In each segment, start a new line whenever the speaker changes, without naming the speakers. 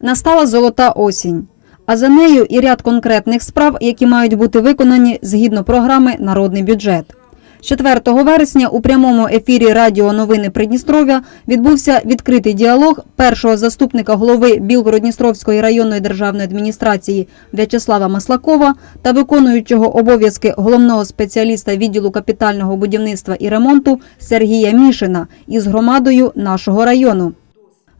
Настала золота осінь, а за нею і ряд конкретних справ, які мають бути виконані згідно програми Народний бюджет. 4 вересня у прямому ефірі Радіо Новини Придністров'я відбувся відкритий діалог першого заступника голови Білгород-Дністровської районної державної адміністрації В'ячеслава Маслакова та виконуючого обов'язки головного спеціаліста відділу капітального будівництва і ремонту Сергія Мішина із громадою нашого району.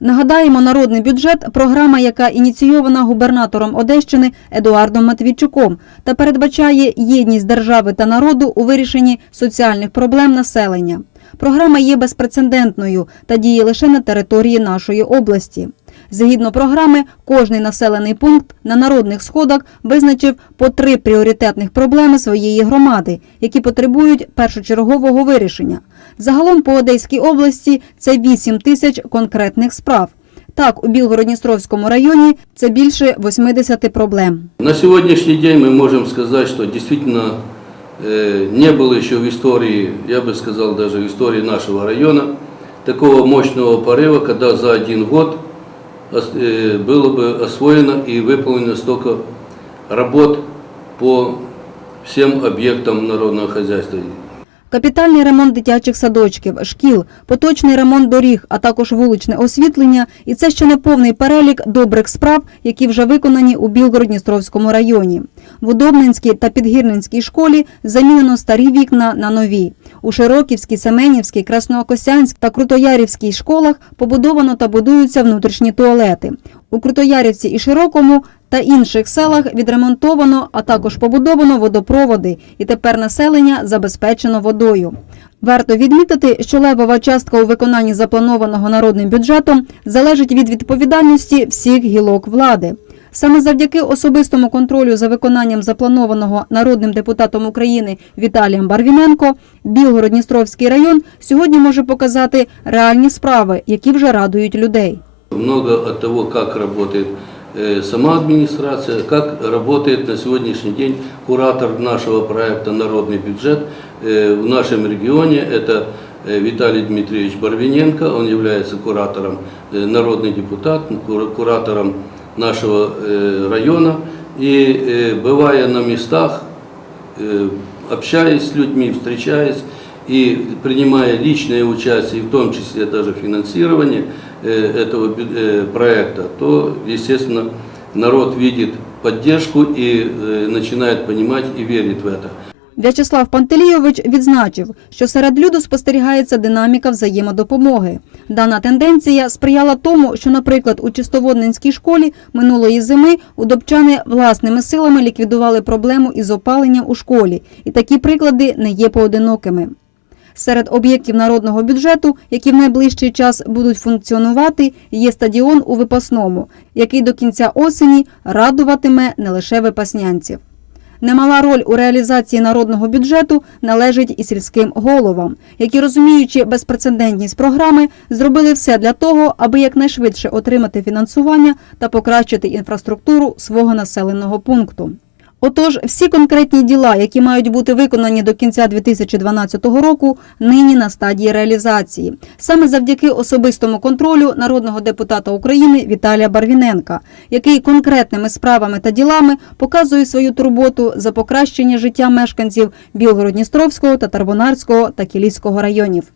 Нагадаємо, народний бюджет програма, яка ініційована губернатором Одещини Едуардом Матвійчуком та передбачає єдність держави та народу у вирішенні соціальних проблем населення. Програма є безпрецедентною та діє лише на території нашої області. Згідно програми, кожний населений пункт на народних сходах визначив по три пріоритетних проблеми своєї громади, які потребують першочергового вирішення. Загалом по Одеській області це 8 тисяч конкретних справ. Так, у Білгородністровському районі це більше 80 проблем.
На сегодняшний день мы можем сказать, что действительно э, не было еще в истории, я бы сказал даже в истории нашего района, такого мощного порыва, когда за один год ос- э, было бы освоено и выполнено столько работ по всем объектам народного хозяйства.
Капітальний ремонт дитячих садочків, шкіл, поточний ремонт доріг, а також вуличне освітлення. І це ще не повний перелік добрих справ, які вже виконані у Білгород-Дністровському районі. В Удобненській та Підгірненській школі замінено старі вікна на нові. У Широківській, Семенівській, Красноокосянській та Крутоярівській школах побудовано та будуються внутрішні туалети. У Крутоярівці і Широкому та інших селах відремонтовано, а також побудовано водопроводи, і тепер населення забезпечено водою. Варто відмітити, що левова частка у виконанні запланованого народним бюджетом залежить від відповідальності всіх гілок влади. Саме завдяки особистому контролю за виконанням запланованого народним депутатом України Віталієм Барвіненко, Білгород-Дністровський район сьогодні може показати реальні справи, які вже радують людей.
Много от того, как работает э, сама администрация, как работает на сегодняшний день куратор нашего проекта «Народный бюджет» э, в нашем регионе. Это э, Виталий Дмитриевич Барвиненко, он является куратором, народный депутат, кура- куратором нашего района. И бывая на местах, общаясь с людьми, встречаясь и принимая личное участие, в том числе даже финансирование э, этого бю- э, проекта, то, естественно, народ видит поддержку и э, начинает понимать и верит в это.
В'ячеслав Пантелійович відзначив, що серед люду спостерігається динаміка взаємодопомоги. Дана тенденція сприяла тому, що, наприклад, у Чистоводненській школі минулої зими удобчани власними силами ліквідували проблему із опаленням у школі, і такі приклади не є поодинокими. Серед об'єктів народного бюджету, які в найближчий час будуть функціонувати, є стадіон у Випасному, який до кінця осені радуватиме не лише випаснянців. Немала роль у реалізації народного бюджету належить і сільським головам, які, розуміючи безпрецедентність програми, зробили все для того, аби якнайшвидше отримати фінансування та покращити інфраструктуру свого населеного пункту. Отож, всі конкретні діла, які мають бути виконані до кінця 2012 року, нині на стадії реалізації. Саме завдяки особистому контролю народного депутата України Віталія Барвіненка, який конкретними справами та ділами показує свою турботу за покращення життя мешканців Білгород-Дністровського, Татарбунарського та Кілійського районів.